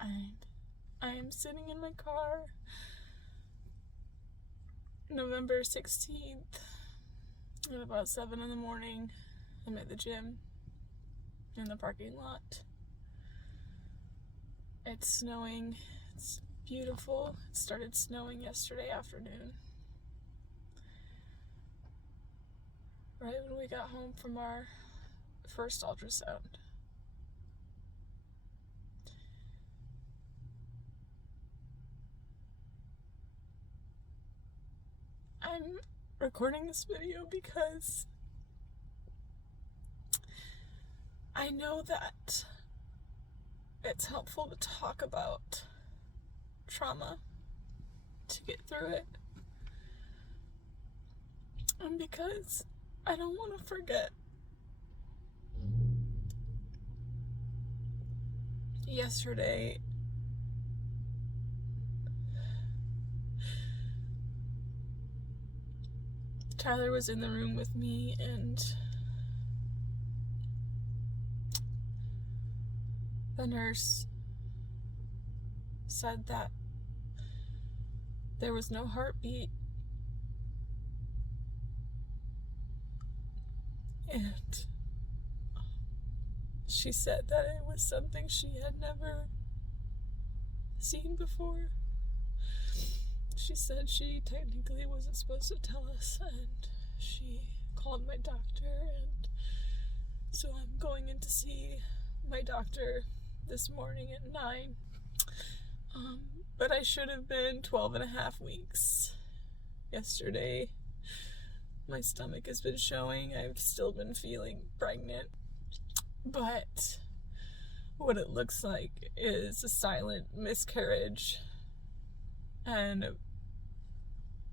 And I am sitting in my car, November 16th, at about 7 in the morning. I'm at the gym in the parking lot. It's snowing. It's beautiful. It started snowing yesterday afternoon. Right when we got home from our first ultrasound. I'm recording this video because I know that it's helpful to talk about trauma to get through it. And because I don't want to forget. Yesterday, Tyler was in the room with me, and the nurse said that there was no heartbeat, and she said that it was something she had never seen before. She said she technically wasn't supposed to tell us, and she called my doctor, and so I'm going in to see my doctor this morning at 9. But I should have been 12 and a half weeks. Yesterday, my stomach has been showing. I've still been feeling pregnant. But what it looks like is a silent miscarriage. And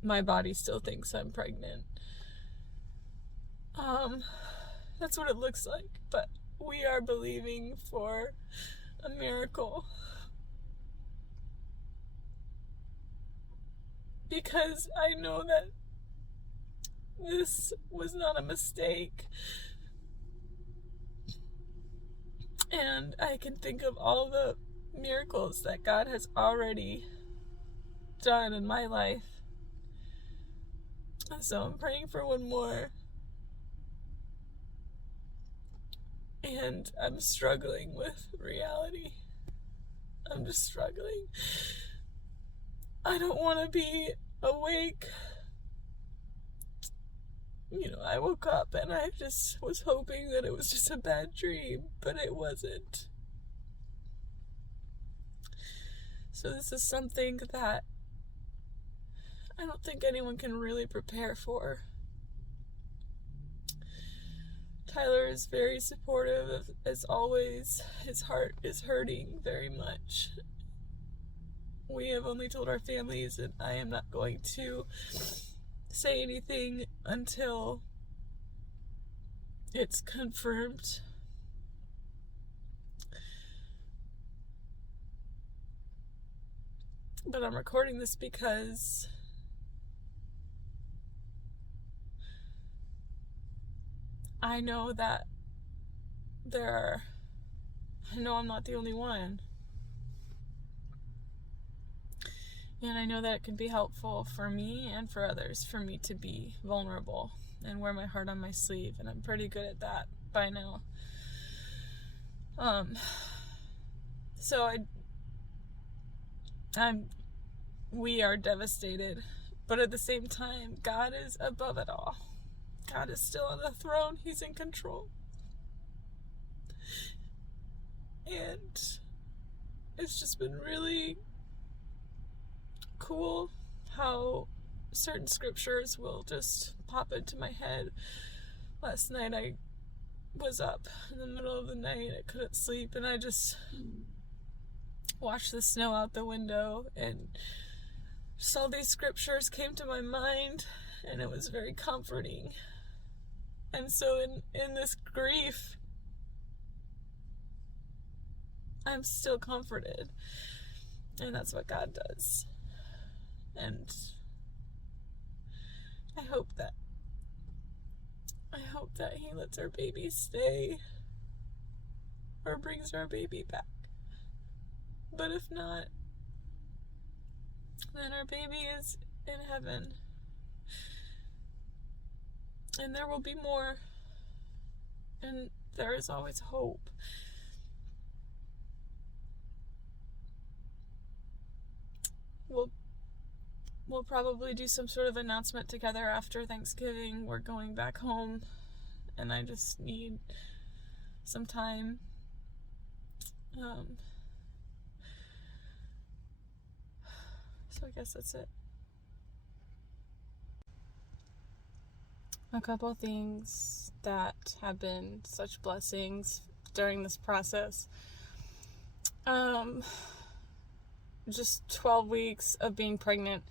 my body still thinks I'm pregnant. That's what it looks like. But we are believing for a miracle. Because I know that this was not a mistake. And I can think of all the miracles that God has already done in my life. And so I'm praying for one more. And I'm struggling with reality. I'm just struggling. I don't want to be awake. I woke up and I just was hoping that it was just a bad dream, but it wasn't. So this is something that I don't think anyone can really prepare for. Tyler is very supportive, as always. His heart is hurting very much. We have only told our families, and I am not going to say anything until it's confirmed. But I'm recording this because I know that I know I'm not the only one. And I know that it can be helpful for me and for others, for me to be vulnerable and wear my heart on my sleeve. And I'm pretty good at that by now. We are devastated. But at the same time, God is above it all. God is still on the throne. He's in control. And it's just been really cool how certain scriptures will just pop into my head. Last night I was up in the middle of the night. I couldn't sleep, and I just watched the snow out the window, and just all these scriptures came to my mind, and it was very comforting. And so in this grief, I'm still comforted. And that's what God does. And I hope that He lets our baby stay or brings our baby back. But if not, then our baby is in heaven. And there will be more. And there is always hope. We'll probably do some sort of announcement together after Thanksgiving. We're going back home, and I just need some time. So I guess that's it. A couple things that have been such blessings during this process. Just 12 weeks of being pregnant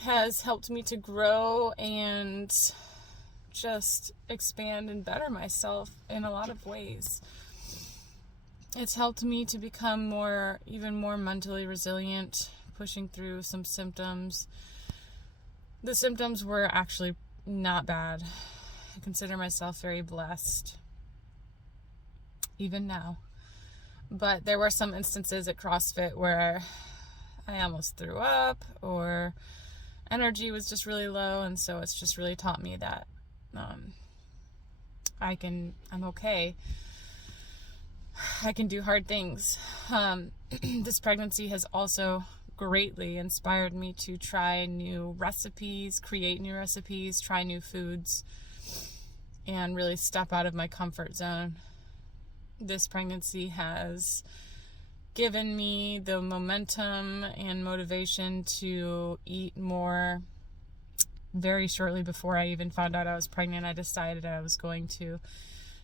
has helped me to grow and just expand and better myself in a lot of ways. It's helped me to become even more mentally resilient, pushing through some symptoms. The symptoms were actually not bad. I consider myself very blessed, even now. But there were some instances at CrossFit where I almost threw up, or energy was just really low, and so it's just really taught me that I'm okay. I can do hard things. This pregnancy has also greatly inspired me to try new recipes, create new recipes, try new foods, and really step out of my comfort zone. This pregnancy has given me the momentum and motivation to eat more. Very shortly before I even found out I was pregnant, I decided I was going to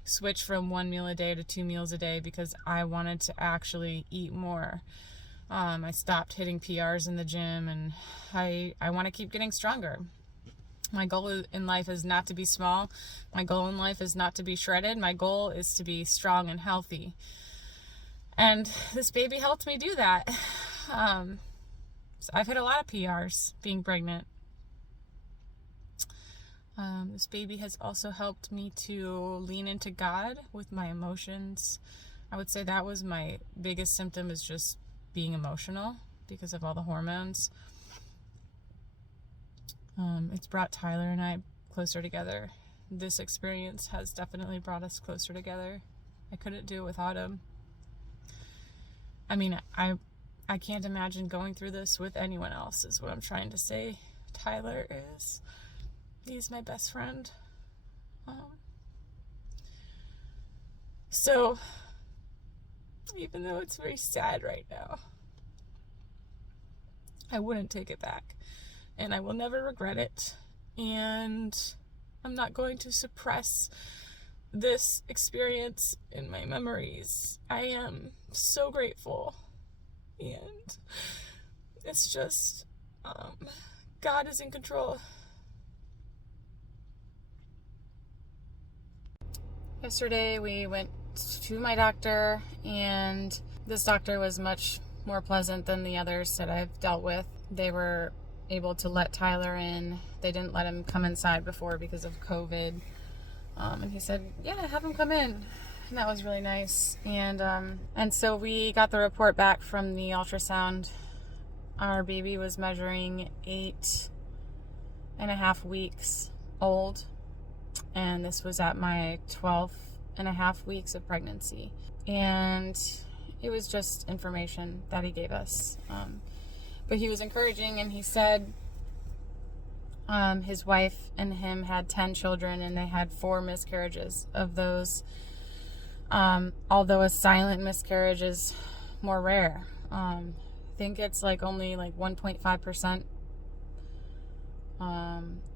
switch from 1 meal a day to 2 meals a day because I wanted to actually eat more. I stopped hitting PRs in the gym, and I want to keep getting stronger. My goal in life is not to be small. My goal in life is not to be shredded. My goal is to be strong and healthy. And this baby helped me do that. So I've hit a lot of PRs being pregnant. This baby has also helped me to lean into God with my emotions. I would say that was my biggest symptom, is just being emotional because of all the hormones. It's brought Tyler and I closer together. This experience has definitely brought us closer together. I couldn't do it without him. I mean, I can't imagine going through this with anyone else, is what I'm trying to say. Tyler he's my best friend. So, even though it's very sad right now, I wouldn't take it back. And I will never regret it. And I'm not going to suppress this experience in my memories. I am so grateful. And it's just, God is in control. Yesterday we went to my doctor, and this doctor was much more pleasant than the others that I've dealt with. They were able to let Tyler in. They didn't let him come inside before because of COVID. And he said, yeah, have him come in. And that was really nice. And so we got the report back from the ultrasound. Our baby was measuring 8.5 weeks old. And this was at my 12.5 weeks of pregnancy. And it was just information that he gave us. But he was encouraging, and he said his wife and him had 10 children, and they had 4 miscarriages of those. Although a silent miscarriage is more rare. I think it's only 1.5%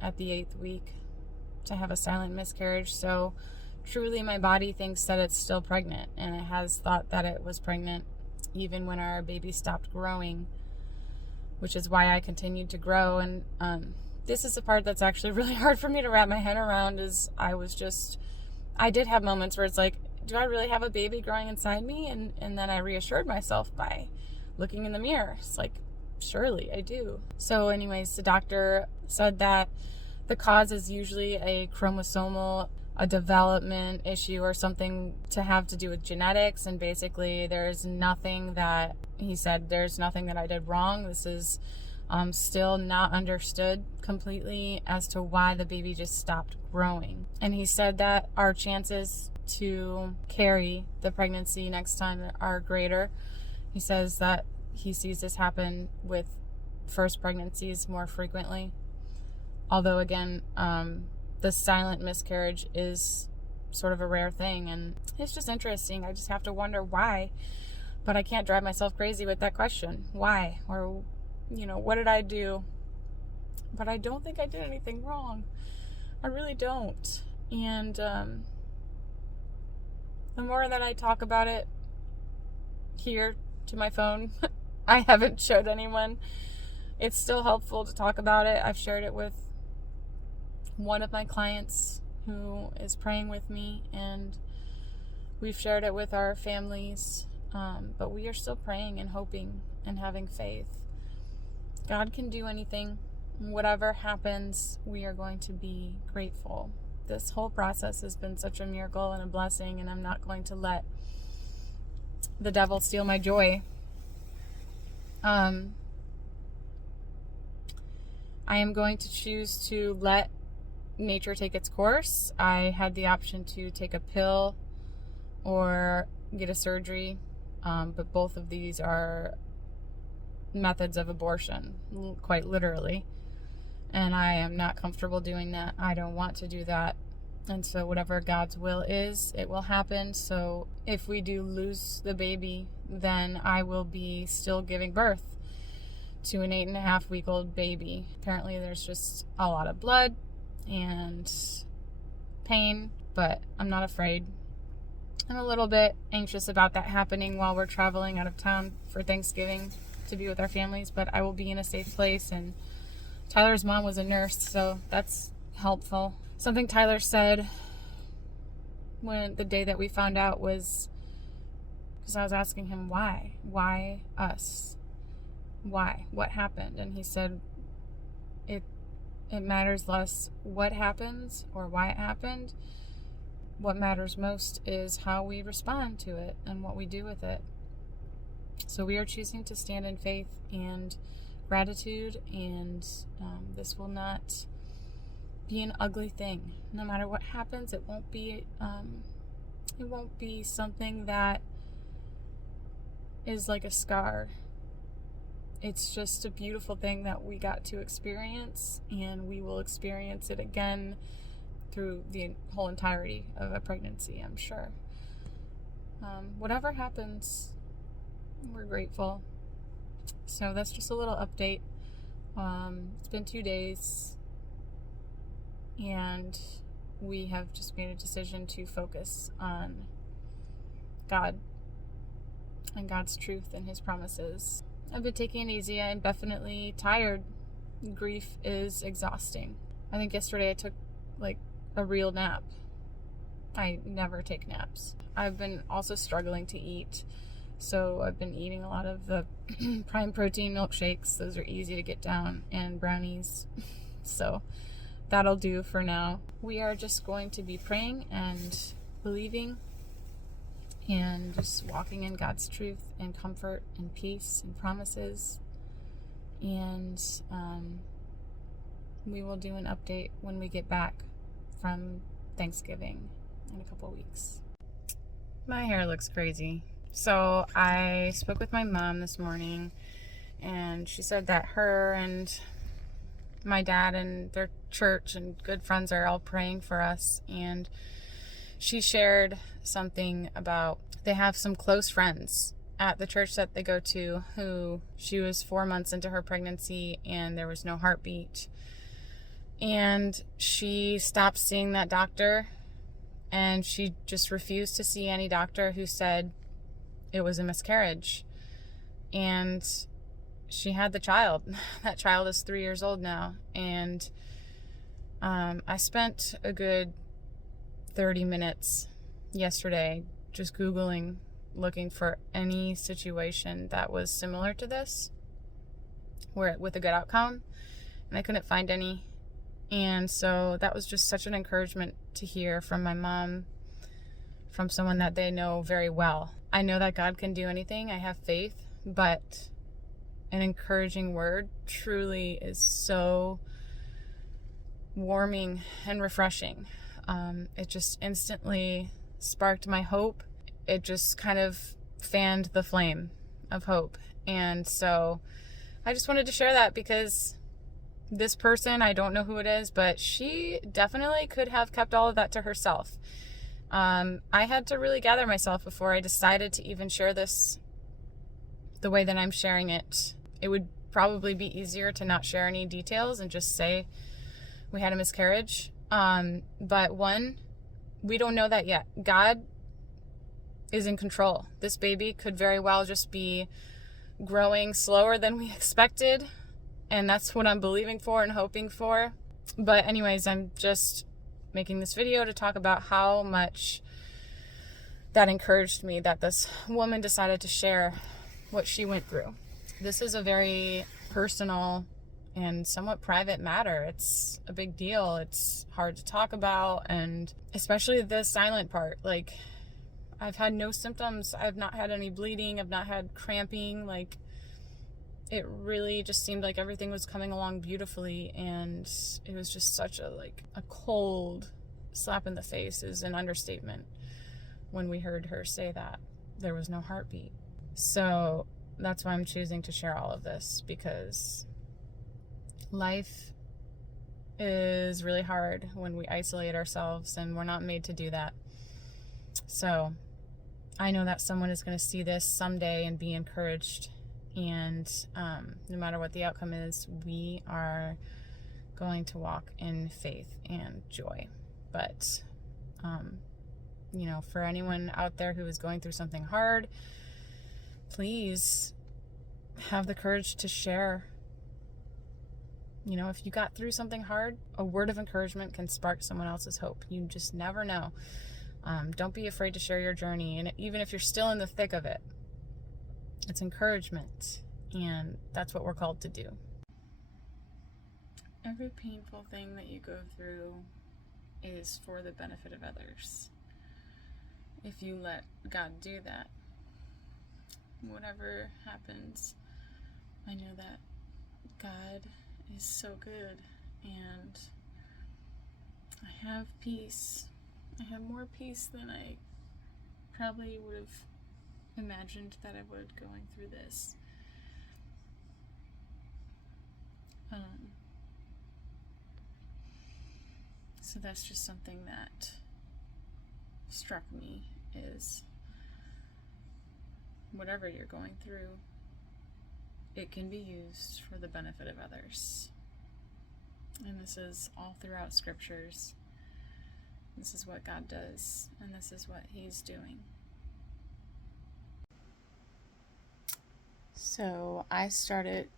at the 8th week to have a silent miscarriage. So truly my body thinks that it's still pregnant, and it has thought that it was pregnant even when our baby stopped growing, which is why I continued to grow. And this is the part that's actually really hard for me to wrap my head around, is I did have moments where it's like, do I really have a baby growing inside me? And then I reassured myself by looking in the mirror. It's like, surely I do. So anyways, the doctor said that the cause is usually a chromosomal a development issue or something to have to do with genetics. And basically there's nothing that he said, there's nothing that I did wrong. This is still not understood completely as to why the baby just stopped growing. And he said that our chances to carry the pregnancy next time are greater. He says that he sees this happen with first pregnancies more frequently. Although again, the silent miscarriage is sort of a rare thing, and it's just interesting. I just have to wonder why, but I can't drive myself crazy with that question. Why? Or, what did I do? But I don't think I did anything wrong. I really don't. And the more that I talk about it here to my phone, I haven't showed anyone. It's still helpful to talk about it. I've shared it with one of my clients who is praying with me, and we've shared it with our families, but we are still praying and hoping and having faith. God can do anything. Whatever happens, we are going to be grateful. This whole process has been such a miracle and a blessing, and I'm not going to let the devil steal my joy. I am going to choose to let nature take its course. I had the option to take a pill or get a surgery, but both of these are methods of abortion, quite literally. And I am not comfortable doing that. I don't want to do that. And so whatever God's will is, it will happen. So if we do lose the baby, then I will be still giving birth to an 8.5-week-old baby. Apparently there's just a lot of blood and pain, but I'm not afraid. I'm a little bit anxious about that happening while we're traveling out of town for Thanksgiving to be with our families, but I will be in a safe place. And Tyler's mom was a nurse, so that's helpful. Something Tyler said when the day that we found out was, because I was asking him why us, why, what happened, and he said it matters less what happens or why it happened. What matters most is how we respond to it and what we do with it. So we are choosing to stand in faith and gratitude, and this will not be an ugly thing. No matter what happens, it won't be something that is like a scar. It's just a beautiful thing that we got to experience, and we will experience it again through the whole entirety of a pregnancy, I'm sure. Whatever happens, we're grateful. So that's just a little update. It's been 2 days, and we have just made a decision to focus on God and God's truth and His promises. I've been taking it easy. I'm definitely tired. Grief is exhausting. I think yesterday I took like a real nap. I never take naps. I've been also struggling to eat, so I've been eating a lot of the prime protein milkshakes. Those are easy to get down, and brownies. So that'll do for now. We are just going to be praying and believing and just walking in God's truth and comfort and peace and promises. And we will do an update when we get back from Thanksgiving in a couple weeks. My hair looks crazy. So I spoke with my mom this morning, and she said that her and my dad and their church and good friends are all praying for us. And she shared something about they have some close friends at the church that they go to who she was 4 months into her pregnancy and there was no heartbeat. And she stopped seeing that doctor, and she just refused to see any doctor who said it was a miscarriage. And she had the child. That child is 3 years old now. And I spent a good 30 minutes yesterday just Googling, looking for any situation that was similar to this, where with a good outcome, and I couldn't find any. And so that was just such an encouragement to hear from my mom, from someone that they know very well. I know that God can do anything. I have faith, but an encouraging word truly is so warming and refreshing. It just instantly sparked my hope. It just kind of fanned the flame of hope. And so I just wanted to share that because this person, I don't know who it is, but she definitely could have kept all of that to herself. I had to really gather myself before I decided to even share this the way that I'm sharing it. It would probably be easier to not share any details and just say we had a miscarriage. But one, we don't know that yet. God is in control. This baby could very well just be growing slower than we expected. And that's what I'm believing for and hoping for. But anyways, I'm just making this video to talk about how much that encouraged me that this woman decided to share what she went through. This is a very personal and somewhat private matter. It's a big deal. It's hard to talk about, and especially the silent part. Like, I've had no symptoms. I've not had any bleeding. I've not had cramping. Like, it really just seemed like everything was coming along beautifully, and it was just such a cold slap in the face is an understatement when we heard her say that there was no heartbeat. So that's why I'm choosing to share all of this, because life is really hard when we isolate ourselves, and we're not made to do that. So I know that someone is going to see this someday and be encouraged. And no matter what the outcome is, we are going to walk in faith and joy. But, for anyone out there who is going through something hard, please have the courage to share. If you got through something hard, a word of encouragement can spark someone else's hope. You just never know. Don't be afraid to share your journey. And even if you're still in the thick of it, it's encouragement, and that's what we're called to do. Every painful thing that you go through is for the benefit of others. If you let God do that, whatever happens, I know that God is so good, and I have peace. I have more peace than I probably would have imagined that I would going through this. So that's just something that struck me, is whatever you're going through, it can be used for the benefit of others. And this is all throughout scriptures. This is what God does, and this is what He's doing. So I started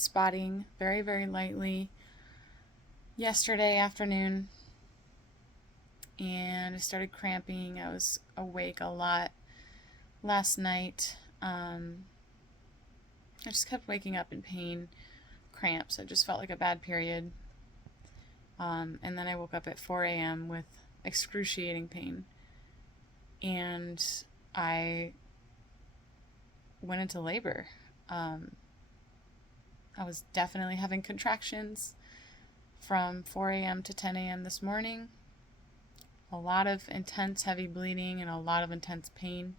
spotting very, very lightly yesterday afternoon, and I started cramping. I was awake a lot last night. I just kept waking up in pain, cramps. I just felt like a bad period. And then I woke up at 4 a.m. with excruciating pain, and I went into labor. I was definitely having contractions from 4 a.m. to 10 a.m. this morning. A lot of intense heavy bleeding and a lot of intense pain.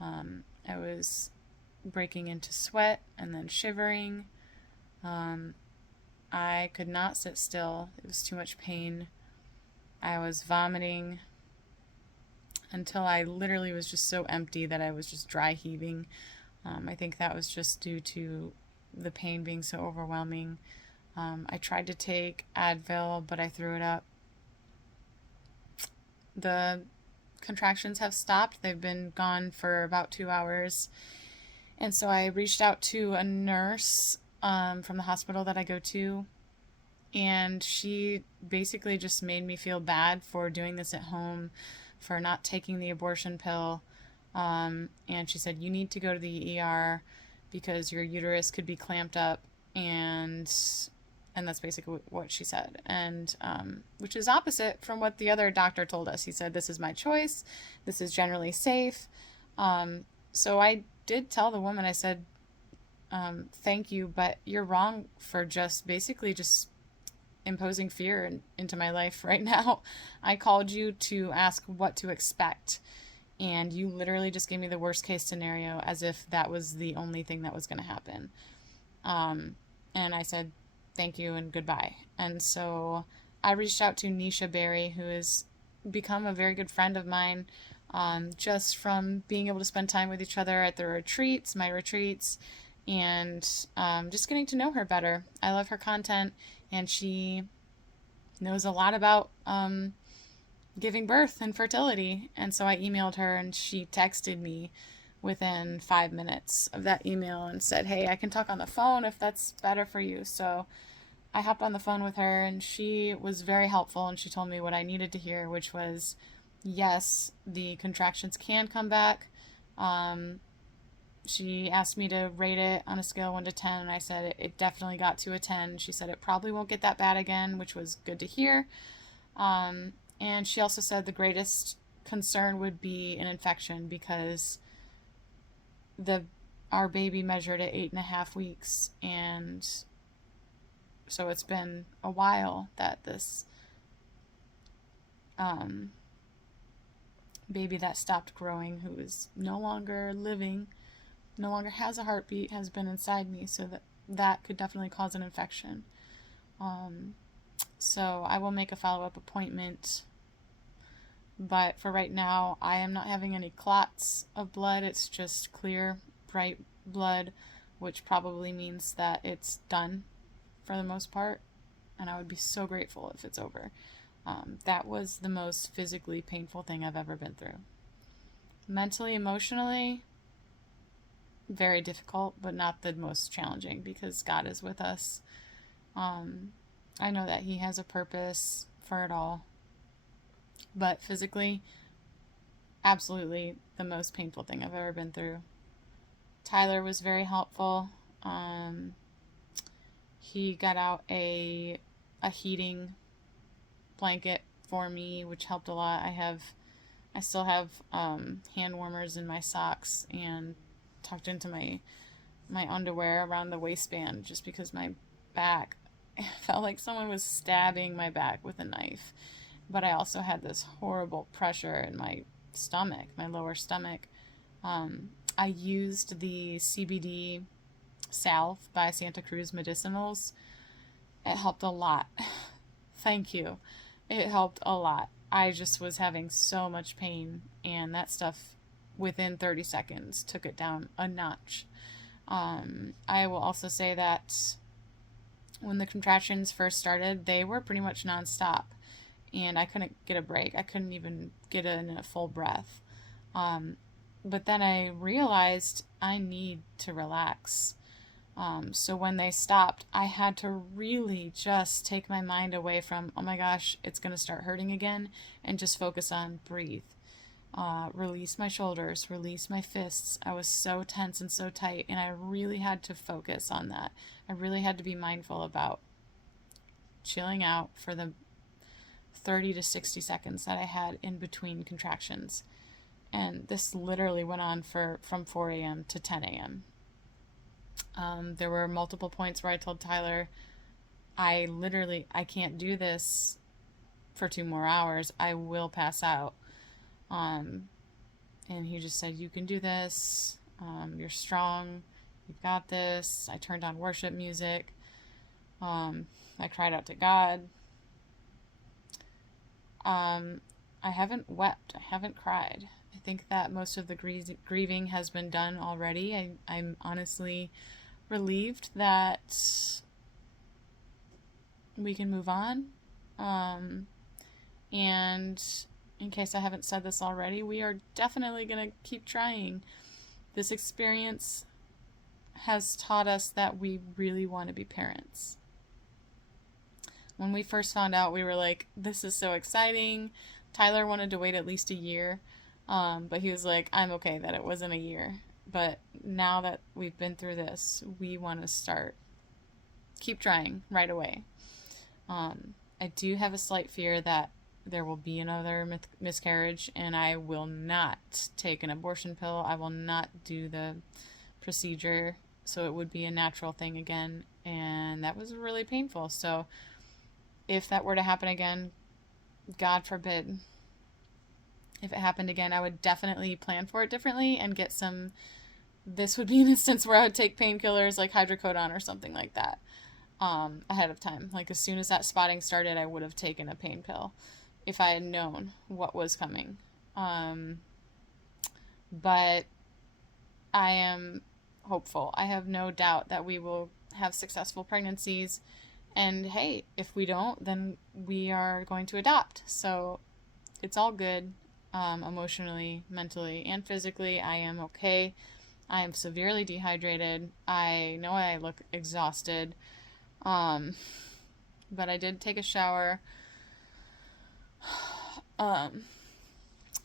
I was breaking into sweat and then shivering. I could not sit still. It was too much pain. I was vomiting until I literally was just so empty that I was just dry heaving. I think that was just due to the pain being so overwhelming. I tried to take Advil, but I threw it up. The contractions have stopped. They've been gone for about 2 hours. And so I reached out to a nurse from the hospital that I go to, and she basically just made me feel bad for doing this at home, for not taking the abortion pill. And she said, you need to go to the ER because your uterus could be clamped up, and And that's basically what she said. And which is opposite from what the other doctor told us. He said, this is my choice. This is generally safe. So I did tell the woman, I said, thank you, but you're wrong for just basically just imposing fear into my life right now. I called you to ask what to expect, and you literally just gave me the worst case scenario as if that was the only thing that was going to happen. And I said, thank you and goodbye. And so I reached out to Nisha Berry, who has become a very good friend of mine, just from being able to spend time with each other at the retreats, my retreats, and just getting to know her better. I love her content, and she knows a lot about giving birth and fertility. And so I emailed her, and she texted me within 5 minutes of that email and said, hey, I can talk on the phone if that's better for you. So I hopped on the phone with her, and she was very helpful, and she told me what I needed to hear, which was, yes, the contractions can come back. She asked me to rate it on a scale of 1 to 10, and I said it definitely got to a 10. She said it probably won't get that bad again, which was good to hear. And she also said the greatest concern would be an infection, because our baby measured at 8.5 weeks, and so it's been a while that this baby that stopped growing, who is no longer living, no longer has a heartbeat, has been inside me, so that could definitely cause an infection. So I will make a follow-up appointment, but for right now, I am not having any clots of blood. It's just clear, bright blood, which probably means that it's done for the most part, and I would be so grateful if it's over. That was the most physically painful thing I've ever been through. Mentally, emotionally, very difficult, but not the most challenging, because God is with us. I know that He has a purpose for it all. But physically, absolutely the most painful thing I've ever been through. Tyler was very helpful. He got out a heating blanket for me, which helped a lot. I still have hand warmers in my socks and tucked into my underwear around the waistband, just because my back, it felt like someone was stabbing my back with a knife. But I also had this horrible pressure in my stomach, my lower stomach. I used the CBD salve by Santa Cruz Medicinals. It helped a lot. Thank you. It helped a lot. I just was having so much pain, and that stuff within 30 seconds took it down a notch. I will also say that when the contractions first started, they were pretty much nonstop, and I couldn't get a break. I couldn't even get in a full breath. But then I realized I need to relax. So when they stopped, I had to really just take my mind away from, oh my gosh, it's going to start hurting again, and just focus on breathe. Release my shoulders, release my fists. I was so tense and so tight, and I really had to focus on that. I really had to be mindful about chilling out for the 30 to 60 seconds that I had in between contractions. And this literally went on from 4 a.m. to 10 a.m. There were multiple points where I told Tyler, I can't do this for 2 more hours. I will pass out. And he just said, you can do this. You're strong. You've got this. I turned on worship music. I cried out to God. I haven't wept. I haven't cried. I think that most of the grieving has been done already. I'm honestly relieved that we can move on. And in case I haven't said this already, we are definitely going to keep trying. This experience has taught us that we really want to be parents. When we first found out, we were like, this is so exciting. Tyler wanted to wait at least a year, but he was like, I'm okay that it wasn't a year. But now that we've been through this, we want to start keep trying right away. I do have a slight fear that there will be another miscarriage, and I will not take an abortion pill. I will not do the procedure, so it would be a natural thing again, and that was really painful. So if that were to happen again, God forbid, if it happened again, I would definitely plan for it differently and get some. This would be an instance where I would take painkillers like hydrocodone or something like that ahead of time. Like as soon as that spotting started, I would have taken a pain pill if I had known what was coming. But I am hopeful. I have no doubt that we will have successful pregnancies. And hey, if we don't, then we are going to adopt. So it's all good, emotionally, mentally, and physically. I am okay. I am severely dehydrated. I know I look exhausted. But I did take a shower. And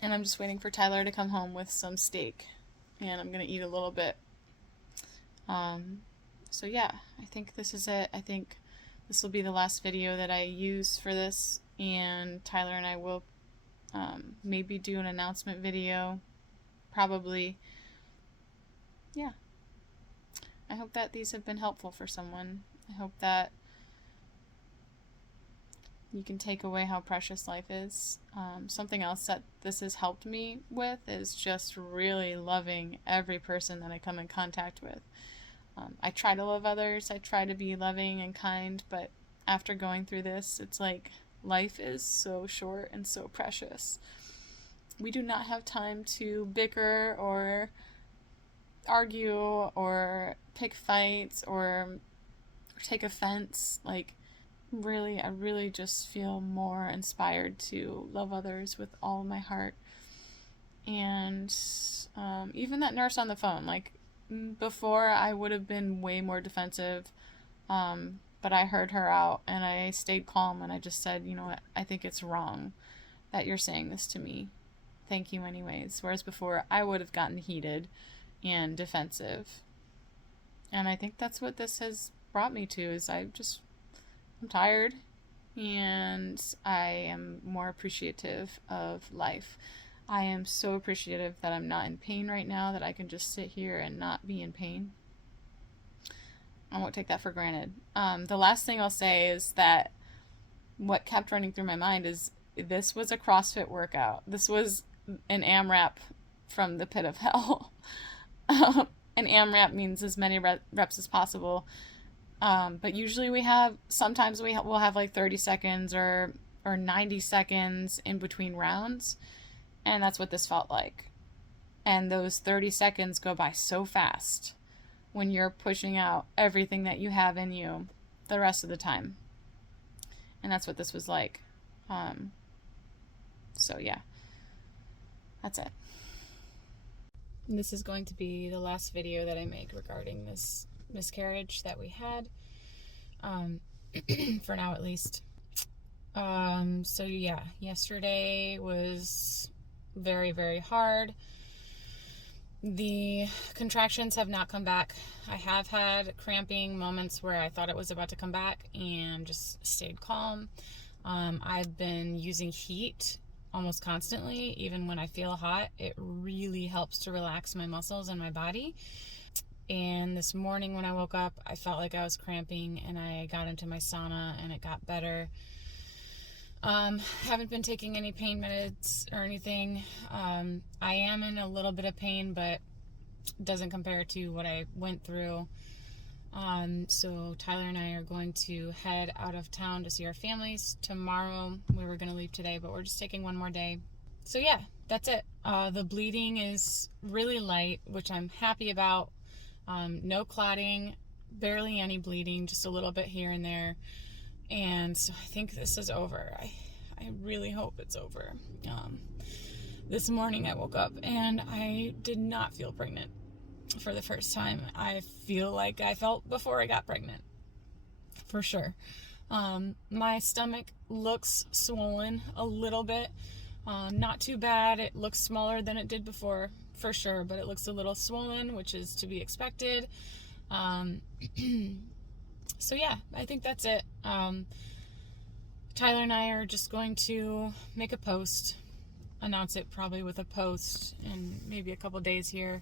I'm just waiting for Tyler to come home with some steak. And I'm going to eat a little bit. So yeah, I think this is it. I think this will be the last video that I use for this, and Tyler and I will maybe do an announcement video, probably. Yeah. I hope that these have been helpful for someone. I hope that you can take away how precious life is. Something else that this has helped me with is just really loving every person that I come in contact with. I try to love others, I try to be loving and kind, but after going through this, it's like life is so short and so precious. We do not have time to bicker or argue or pick fights or take offense. Like, really, I really just feel more inspired to love others with all my heart. And even that nurse on the phone, like, before I would have been way more defensive, but I heard her out and I stayed calm and I just said, you know what, I think it's wrong that you're saying this to me. Thank you anyways. Whereas before I would have gotten heated and defensive. And I think that's what this has brought me to, is I'm tired and I am more appreciative of life. I am so appreciative that I'm not in pain right now, that I can just sit here and not be in pain. I won't take that for granted. The last thing I'll say is that what kept running through my mind is this was a CrossFit workout. This was an AMRAP from the pit of hell. An AMRAP means as many reps as possible. But usually sometimes we'll have like 30 seconds or 90 seconds in between rounds. And that's what this felt like. And those 30 seconds go by so fast when you're pushing out everything that you have in you the rest of the time. And that's what this was like. So yeah, that's it. And this is going to be the last video that I make regarding this miscarriage that we had, for now at least. So yeah, yesterday was very, very hard. The contractions have not come back. I have had cramping moments where I thought it was about to come back and just stayed calm. I've been using heat almost constantly, even when I feel hot. It really helps to relax my muscles and my body. And this morning when I woke up, I felt like I was cramping, and I got into my sauna and it got better. Haven't been taking any pain meds or anything. I am in a little bit of pain, but it doesn't compare to what I went through. So Tyler and I are going to head out of town to see our families tomorrow. We were going to leave today, but we're just taking one more day. So yeah, that's it. The bleeding is really light, which I'm happy about. No clotting, barely any bleeding, just a little bit here and there. And so I think this is over. I really hope it's over. This morning I woke up and I did not feel pregnant for the first time. I feel like I felt before I got pregnant, for sure. My stomach looks swollen a little bit. Not too bad. It looks smaller than it did before, for sure, but it looks a little swollen, which is to be expected. So yeah, I think that's it. Tyler and I are just going to make a post, announce it probably with a post in maybe a couple days here.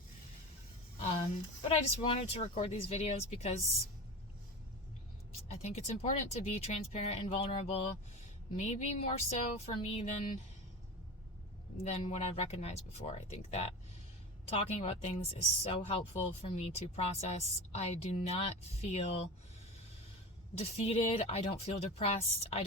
But I just wanted to record these videos because I think it's important to be transparent and vulnerable, maybe more so for me than what I've recognized before. I think that talking about things is so helpful for me to process. I do not feel defeated. I don't feel depressed. I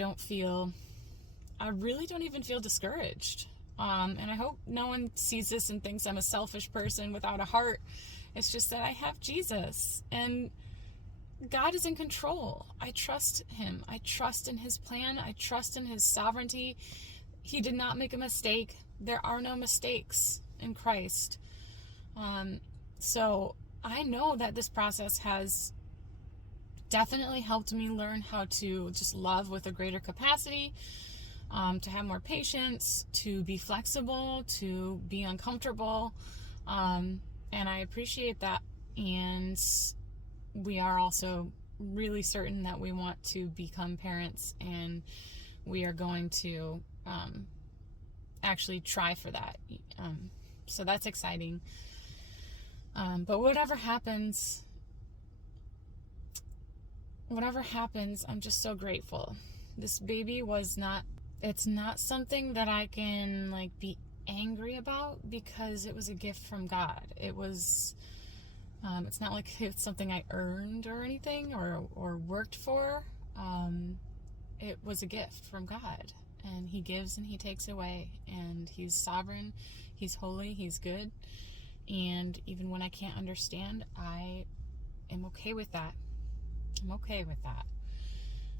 really don't even feel discouraged. And I hope no one sees this and thinks I'm a selfish person without a heart. It's just that I have Jesus and God is in control. I trust him. I trust in his plan. I trust in his sovereignty. He did not make a mistake. There are no mistakes in Christ. So I know that this process has definitely helped me learn how to just love with a greater capacity, to have more patience, to be flexible, to be uncomfortable. And I appreciate that. And we are also really certain that we want to become parents, and we are going to actually try for that. So that's exciting. But whatever happens, I'm just so grateful. This baby it's not something that I can be angry about, because it was a gift from God. It's not like it's something I earned or anything or worked for. It was a gift from God, and he gives and he takes away, and he's sovereign, he's holy, he's good. And even when I can't understand, I am okay with that.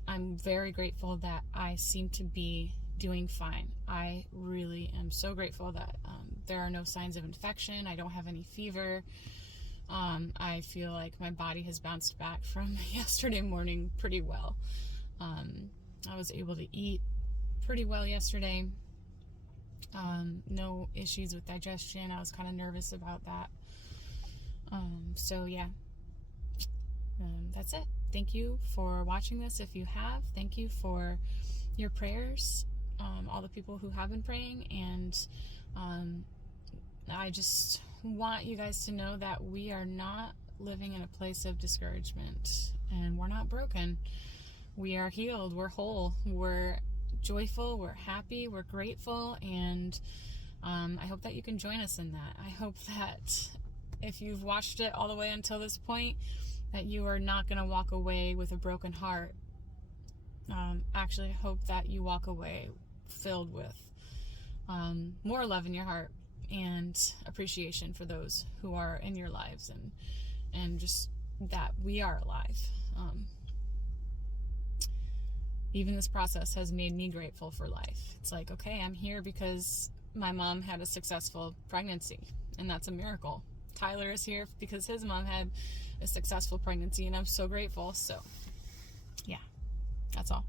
I'm very grateful that I seem to be doing fine. I really am so grateful that there are no signs of infection. I don't have any fever. I feel like my body has bounced back from yesterday morning pretty well. I was able to eat pretty well yesterday. No issues with digestion. I was kind of nervous about that. So yeah, that's it. Thank you for watching this. If you have, thank you for your prayers, all the people who have been praying, and I just want you guys to know that we are not living in a place of discouragement, and we're not broken. We are healed, we're whole, we're joyful, we're happy, we're grateful, and I hope that you can join us in that. I hope that if you've watched it all the way until this point, that you are not going to walk away with a broken heart. Actually, I hope that you walk away filled with more love in your heart and appreciation for those who are in your lives, and just that we are alive. Even this process has made me grateful for life. It's like, okay, I'm here because my mom had a successful pregnancy, and that's a miracle. Tyler is here because his mom had a successful pregnancy, and I'm so grateful. So yeah, that's all.